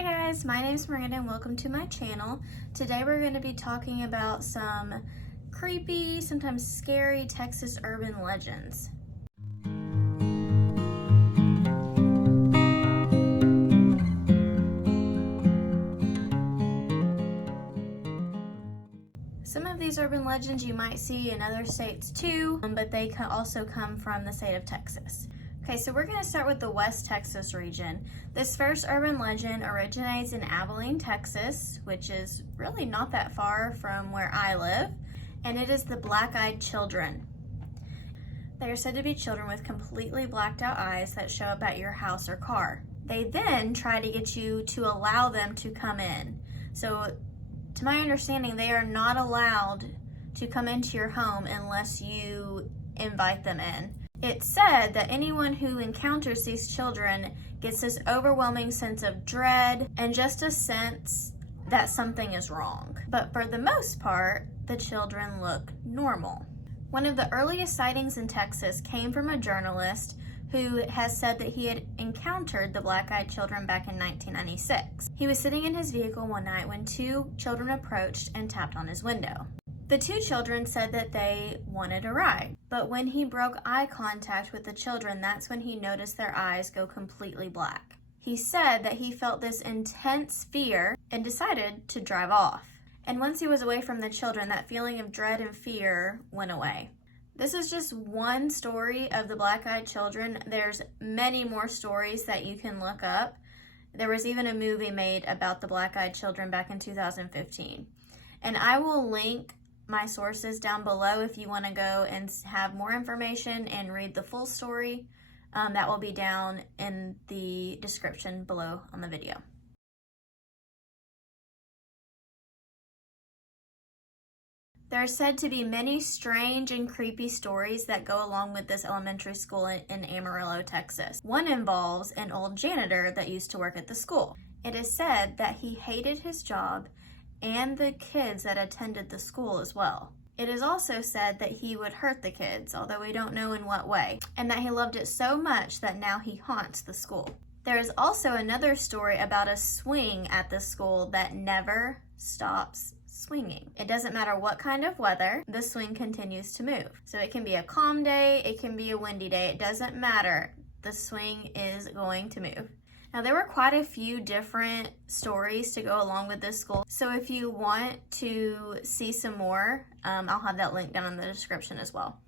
Hi guys, my name is Miranda and welcome to my channel. Today we're going to be talking about some creepy, sometimes scary Texas urban legends. Some of these urban legends you might see in other states too, but they can also come from the state of Texas. Okay, so we're going to start with the West Texas region. This first urban legend originates in Abilene, Texas, which is really not that far from where I live, and it is the BlackEyed Children. They are said to be children with completely blacked out eyes that show up at your house or car. They then try to get you to allow them to come in. So, to my understanding, they are not allowed to come into your home unless you invite them in. It's said that anyone who encounters these children gets this overwhelming sense of dread and just a sense that something is wrong. But for the most part, the children look normal. One of the earliest sightings in Texas came from a journalist who has said that he had encountered the BlackEyed Children back in 1996. He was sitting in his vehicle one night when two children approached and tapped on his window. The two children said that they wanted a ride, but when he broke eye contact with the children, that's when he noticed their eyes go completely black. He said that he felt this intense fear and decided to drive off. And once he was away from the children, that feeling of dread and fear went away. This is just one story of the BlackEyed Children. There's many more stories that you can look up. There was even a movie made about the BlackEyed Children back in 2015. And I will link my sources down below if you want to go and have more information and read the full story. That will be down in the description below on the video. There are said to be many strange and creepy stories that go along with this elementary school in Amarillo, Texas. One involves an old janitor that used to work at the school. It is said that he hated his job and the kids that attended the school as well. It is also said that he would hurt the kids, although we don't know in what way, and that he loved it so much that now he haunts the school. There is also another story about a swing at the school that never stops swinging. It doesn't matter what kind of weather, the swing continues to move. So it can be a calm day, it can be a windy day, it doesn't matter. The swing is going to move. Now, there were quite a few different stories to go along with this school. So if you want to see some more, I'll have that link down in the description as well.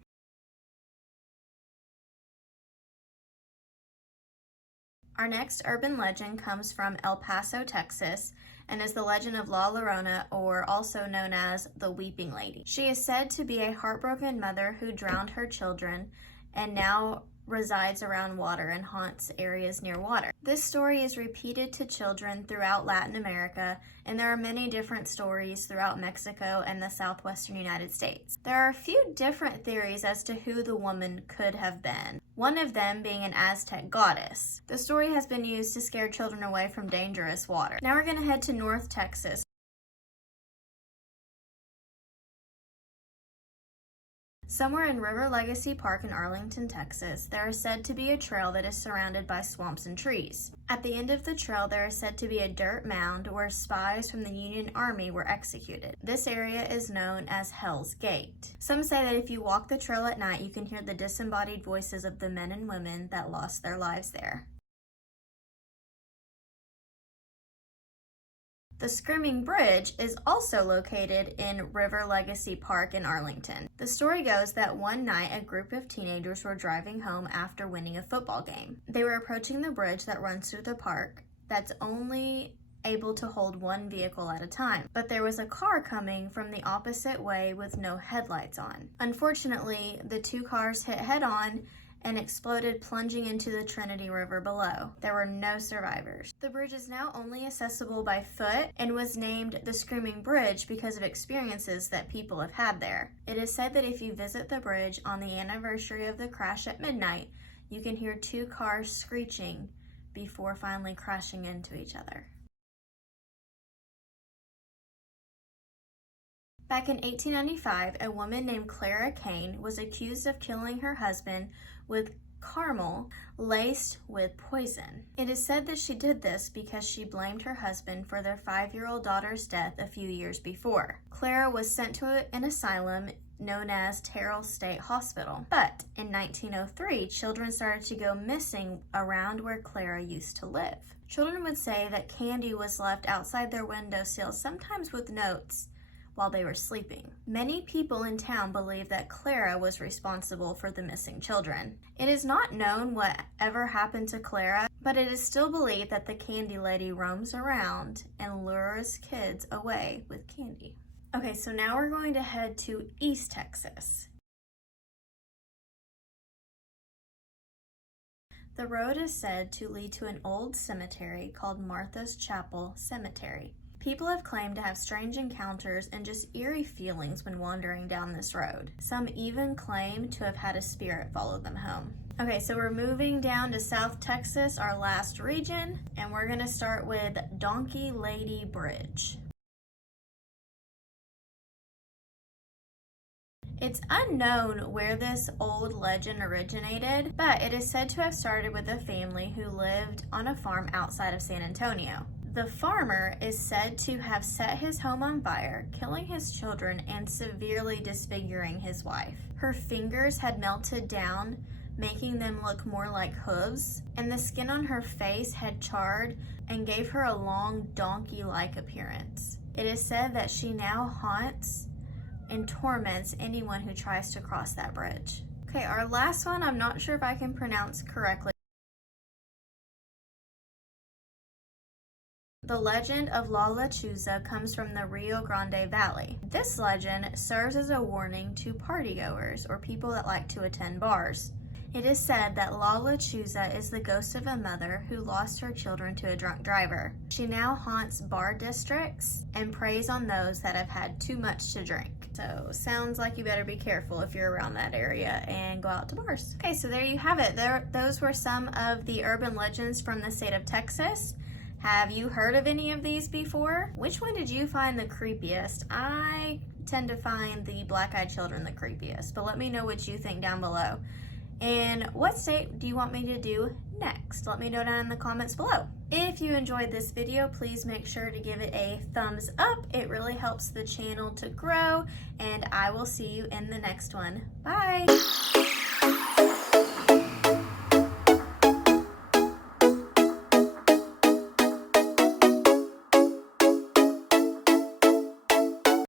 Our next urban legend comes from El Paso, Texas, and is the legend of La Llorona, or also known as the Weeping Lady. She is said to be a heartbroken mother who drowned her children and now resides around water and haunts areas near water. This story is repeated to children throughout Latin America, and there are many different stories throughout Mexico and the southwestern United States. There are a few different theories as to who the woman could have been, one of them being an Aztec goddess. The story has been used to scare children away from dangerous water. Now we're going to head to North Texas. Somewhere in River Legacy Park in Arlington, Texas, there is said to be a trail that is surrounded by swamps and trees. At the end of the trail, there is said to be a dirt mound where spies from the Union Army were executed. This area is known as Hell's Gate. Some say that if you walk the trail at night, you can hear the disembodied voices of the men and women that lost their lives there. The Screaming Bridge is also located in River Legacy Park in Arlington. The story goes that one night a group of teenagers were driving home after winning a football game. They were approaching the bridge that runs through the park that's only able to hold one vehicle at a time, but there was a car coming from the opposite way with no headlights on. Unfortunately, the two cars hit head-on and exploded, plunging into the Trinity River below. There were no survivors. The bridge is now only accessible by foot and was named the Screaming Bridge because of experiences that people have had there. It is said that if you visit the bridge on the anniversary of the crash at midnight, you can hear two cars screeching before finally crashing into each other. Back in 1895, a woman named Clara Kane was accused of killing her husband with caramel laced with poison. It is said that she did this because she blamed her husband for their 5-year-old daughter's death a few years before. Clara was sent to an asylum known as Terrell State Hospital. But in 1903, children started to go missing around where Clara used to live. Children would say that candy was left outside their windowsills, sometimes with notes, while they were sleeping. Many people in town believe that Clara was responsible for the missing children. It is not known what ever happened to Clara, but it is still believed that the candy lady roams around and lures kids away with candy. Okay, so now we're going to head to East Texas. The road is said to lead to an old cemetery called Martha's Chapel Cemetery. People have claimed to have strange encounters and just eerie feelings when wandering down this road. Some even claim to have had a spirit follow them home. Okay, so we're moving down to South Texas, our last region, and we're gonna start with Donkey Lady Bridge. It's unknown where this old legend originated, but it is said to have started with a family who lived on a farm outside of San Antonio. The farmer is said to have set his home on fire, killing his children and severely disfiguring his wife. Her fingers had melted down, making them look more like hooves, and the skin on her face had charred and gave her a long donkey-like appearance. It is said that she now haunts and torments anyone who tries to cross that bridge. Okay, our last one, I'm not sure if I can pronounce correctly. The legend of Lala Chuza comes from the Rio Grande Valley. This legend serves as a warning to partygoers or people that like to attend bars. It is said that Lala Chuza is the ghost of a mother who lost her children to a drunk driver. She now haunts bar districts and preys on those that have had too much to drink. So sounds like you better be careful if you're around that area and go out to bars. Okay, so there you have it. Those were some of the urban legends from the state of Texas. Have you heard of any of these before? Which one did you find the creepiest? I tend to find the Black-Eyed Children the creepiest, but let me know what you think down below. And what state do you want me to do next? Let me know down in the comments below. If you enjoyed this video, please make sure to give it a thumbs up. It really helps the channel to grow, and I will see you in the next one. Bye!